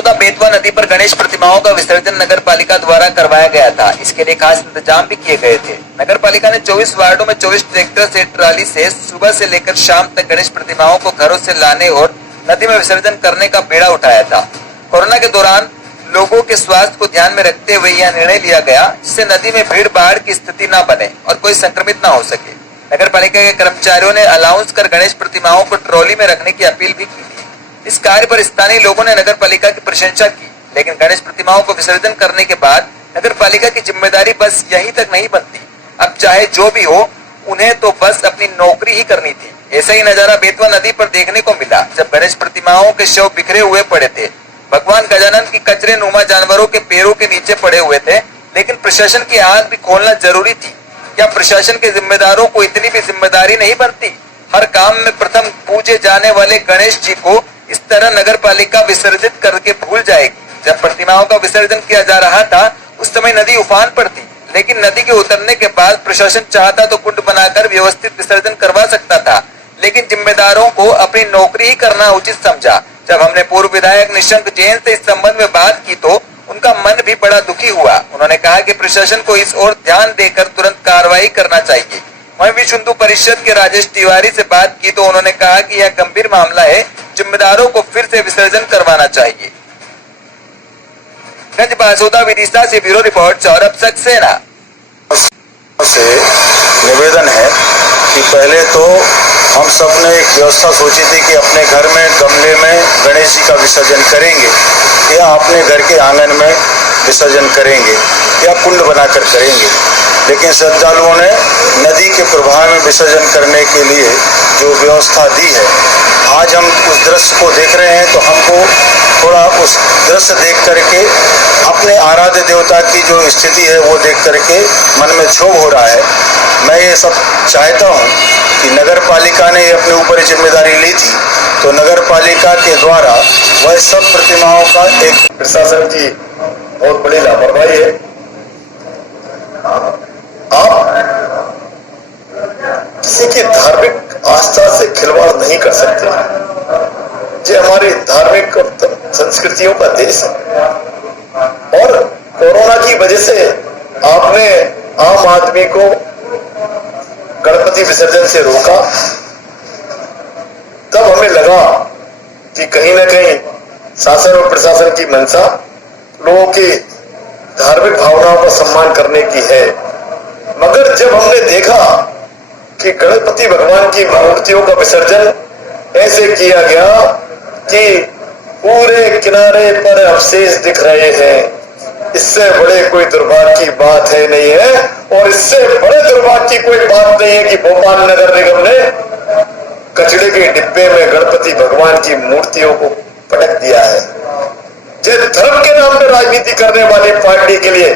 बासोदा बेतवा नदी पर गणेश प्रतिमाओं का विसर्जन नगर पालिका द्वारा करवाया गया था। इसके लिए खास इंतजाम भी किए गए थे। नगर पालिका ने 24 वार्डों में 24 ट्रैक्टर से ट्राली से सुबह से लेकर शाम तक गणेश प्रतिमाओं को घरों से लाने और नदी में विसर्जन करने का बीड़ा उठाया था। कोरोना के दौरान लोगों के स्वास्थ्य को ध्यान में रखते हुए यह निर्णय लिया गया, जिससे नदी में भीड़ भाड़ की स्थिति न बने और कोई संक्रमित न हो सके। नगर पालिका के कर्मचारियों ने अलाउंस कर गणेश प्रतिमाओं को ट्रॉली में रखने की अपील भी की थी। इस कार्य पर स्थानीय लोगों ने नगर पालिका की प्रशंसा की, लेकिन गणेश प्रतिमाओं को विसर्जन करने के बाद नगर पालिका की जिम्मेदारी बस यहीं तक नहीं बनती। अब चाहे जो भी हो, उन्हें तो बस अपनी नौकरी ही करनी थी। ऐसा ही नजारा बेतवा नदी पर देखने को मिला, जब गणेश प्रतिमाओं के शव बिखरे हुए पड़े थे। भगवान गजानन की कचरे नुमा जानवरों के पैरों के नीचे पड़े हुए थे, लेकिन प्रशासन की आंख भी खोलना जरूरी थी। क्या प्रशासन के जिम्मेदारों को इतनी भी जिम्मेदारी नहीं बनती? हर काम में प्रथम पूजे जाने वाले गणेश जी को इस तरह नगर पालिका विसर्जित करके भूल जाएगी। जब प्रतिमाओं का विसर्जन किया जा रहा था, उस समय नदी उफान पर थी, लेकिन नदी के उतरने के बाद प्रशासन चाहता तो कुंड बनाकर व्यवस्थित विसर्जन करवा सकता था, लेकिन जिम्मेदारों को अपनी नौकरी ही करना उचित समझा। जब हमने पूर्व विधायक निशंक जैन से इस संबंध में बात की तो उनका मन भी बड़ा दुखी हुआ। उन्होंने कहा कि प्रशासन को इस ओर ध्यान देकर तुरंत कार्रवाई करना चाहिए। वहीं विश्व हिंदू परिषद के राजेश तिवारी से बात की तो उन्होंने कहा कि यह गंभीर मामला है, जिम्मेदारों को फिर से विसर्जन करवाना चाहिए। गंज बासोदा विदिशा से ब्यूरो रिपोर्ट सौरभ सक्सेना। से निवेदन है कि पहले तो हम सब ने एक व्यवस्था सोची थी कि अपने घर में गमले में गणेश जी का विसर्जन करेंगे या अपने घर के आंगन में विसर्जन करेंगे या कुंड बनाकर करेंगे, लेकिन श्रद्धालुओं ने नदी के प्रवाह में विसर्जन करने के लिए जो व्यवस्था दी है, आज हम उस दृश्य को देख रहे हैं तो हमको थोड़ा उस दृश्य देख करके अपने आराध्य देवता की जो स्थिति है वो देख करके मन में क्षोभ हो रहा है। मैं ये सब चाहता हूँ कि नगर पालिका ने अपने ऊपर जिम्मेदारी ली थी, तो नगर पालिका के द्वारा वह सब प्रतिमाओं का एक प्रशासन की बहुत बड़ी लापरवाही है। आप किसी की धार्मिक आस्था से खिलवाड़ नहीं कर सकते। ये हमारी धार्मिक और संस्कृतियों का देश है, और कोरोना की वजह से आपने आम आदमी को गणपति विसर्जन से रोका। तब हमें लगा कि कहीं ना कहीं शासन और प्रशासन की मंशा लोगों की धार्मिक भावनाओं का सम्मान करने की है, मगर जब हमने देखा कि गणपति भगवान की मूर्तियों का विसर्जन ऐसे किया गया कि पूरे किनारे पर अवशेष दिख रहे हैं, इससे बड़े कोई दुर्भाग्य की बात है नहीं है। और इससे बड़े दुर्भाग्य की कोई बात नहीं है कि भोपाल नगर निगम ने कचड़े के डिब्बे में गणपति भगवान की मूर्तियों को पटक दिया है। जो धर्म के नाम पर राजनीति करने वाली पार्टी के लिए